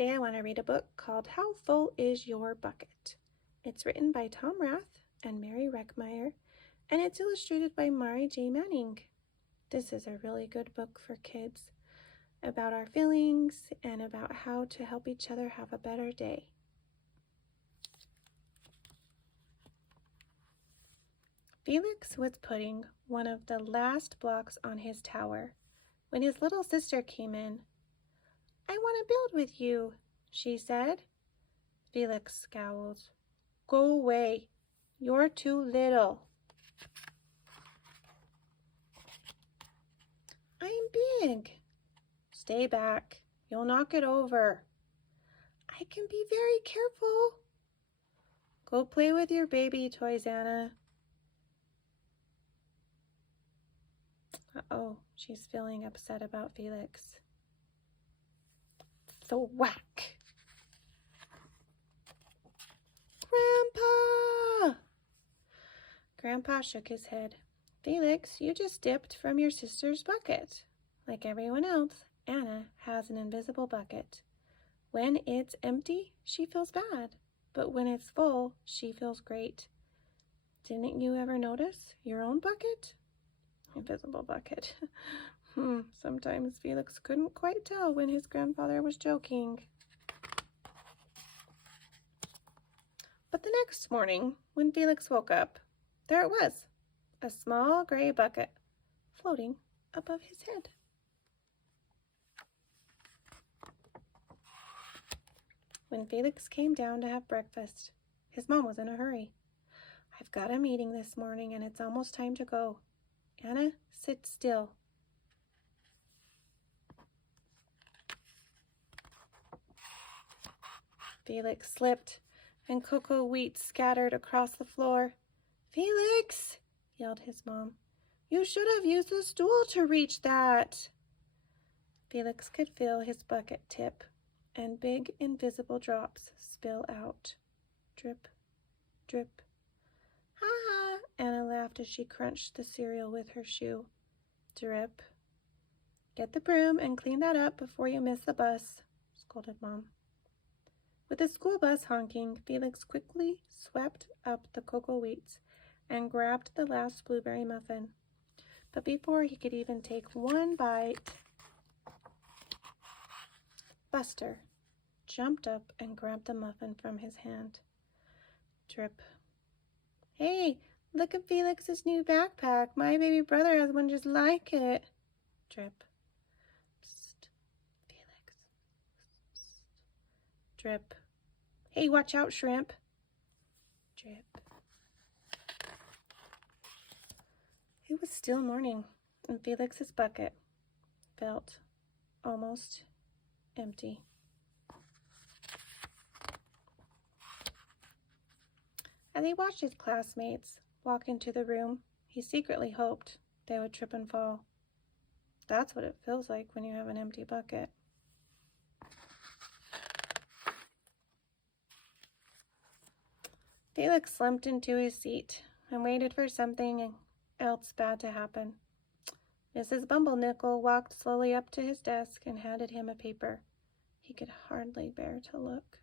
Today I want to read a book called How Full Is Your Bucket? It's written by Tom Rath and Mary Reckmeyer, and it's illustrated by Mari J. Manning. This is a really good book for kids about our feelings and about how to help each other have a better day. Felix was putting one of the last blocks on his tower when his little sister came in. "I want to build with you," she said. Felix scowled. "Go away. You're too little." "I'm big." "Stay back. You'll knock it over." "I can be very careful." "Go play with your baby toys, Anna." Uh-oh, she's feeling upset about Felix. Thwack! "Grandpa!" Grandpa shook his head. "Felix, you just dipped from your sister's bucket. Like everyone else, Anna has an invisible bucket. When it's empty, she feels bad, but when it's full, she feels great. Didn't you ever notice your own bucket?" Invisible bucket. Sometimes Felix couldn't quite tell when his grandfather was joking. But the next morning, when Felix woke up, there it was, a small gray bucket floating above his head. When Felix came down to have breakfast, his mom was in a hurry. "I've got a meeting this morning and it's almost time to go. Anna, sit still." Felix slipped and cocoa wheat scattered across the floor. "Felix!" yelled his mom. "You should have used the stool to reach that." Felix could feel his bucket tip and big invisible drops spill out. Drip, drip. "Ha ha!" Anna laughed as she crunched the cereal with her shoe. Drip. "Get the broom and clean that up before you miss the bus," scolded Mom. With the school bus honking, Felix quickly swept up the cocoa wheats and grabbed the last blueberry muffin. But before he could even take one bite, Buster jumped up and grabbed the muffin from his hand. Drip. "Hey, look at Felix's new backpack. My baby brother has one just like it." Drip. Psst, Felix. Psst. Drip. "Hey, watch out, Shrimp." Drip. It was still morning, and Felix's bucket felt almost empty. As he watched his classmates walk into the room, he secretly hoped they would trip and fall. That's what it feels like when you have an empty bucket. Felix slumped into his seat and waited for something else bad to happen. Mrs. Bumblenickel walked slowly up to his desk and handed him a paper. He could hardly bear to look.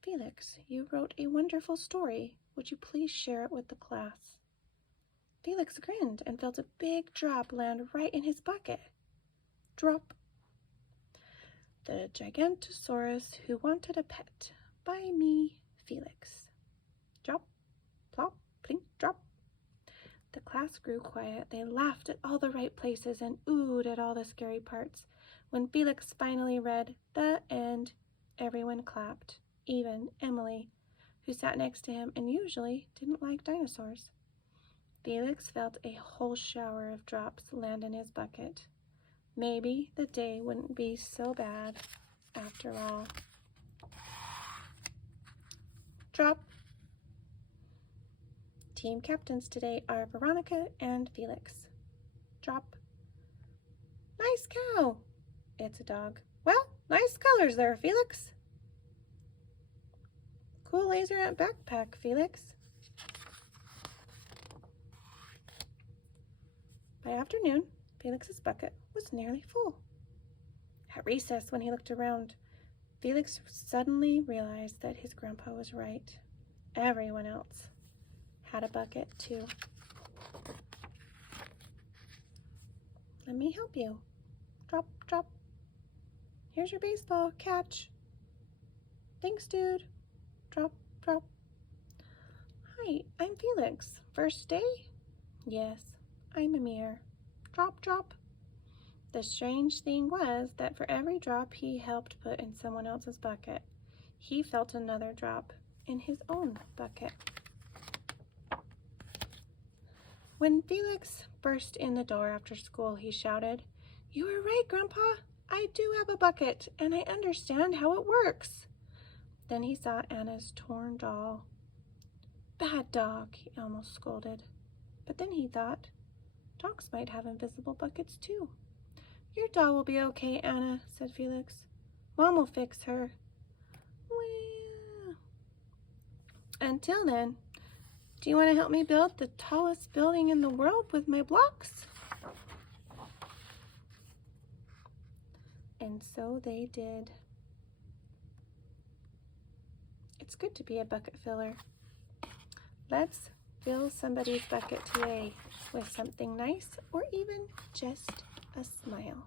"Felix, you wrote a wonderful story. Would you please share it with the class?" Felix grinned and felt a big drop land right in his bucket. Drop. "The Gigantosaurus Who Wanted a Pet, by me, Felix." Drop, plop, plink, drop. The class grew quiet. They laughed at all the right places and oohed at all the scary parts. When Felix finally read "The End," everyone clapped, even Emily, who sat next to him and usually didn't like dinosaurs. Felix felt a whole shower of drops land in his bucket. Maybe the day wouldn't be so bad after all. Drop. Team captains today are Veronica and Felix. Drop. "Nice cow." It's a dog. "Well, nice colors there, Felix." "Cool laser ant backpack, Felix." By afternoon, Felix's bucket was nearly full. At recess, when he looked around, Felix suddenly realized that his grandpa was right. Everyone else had a bucket too. Let me help you. Drop, drop. Here's your baseball. Catch. Thanks, dude. Drop, drop. Hi, I'm Felix. First day? Yes, I'm Amir. Drop, drop. The strange thing was that for every drop he helped put in someone else's bucket, he felt another drop in his own bucket. When Felix burst in the door after school, he shouted, "You were right, Grandpa. I do have a bucket, and I understand how it works." Then he saw Anna's torn doll. "Bad dog," he almost scolded. But then he thought, dogs might have invisible buckets too. "Your doll will be okay, Anna," said Felix. "Mom will fix her." Well, until then, do you want to help me build the tallest building in the world with my blocks? And so they did. It's good to be a bucket filler. Let's fill somebody's bucket today with something nice or even just a smile.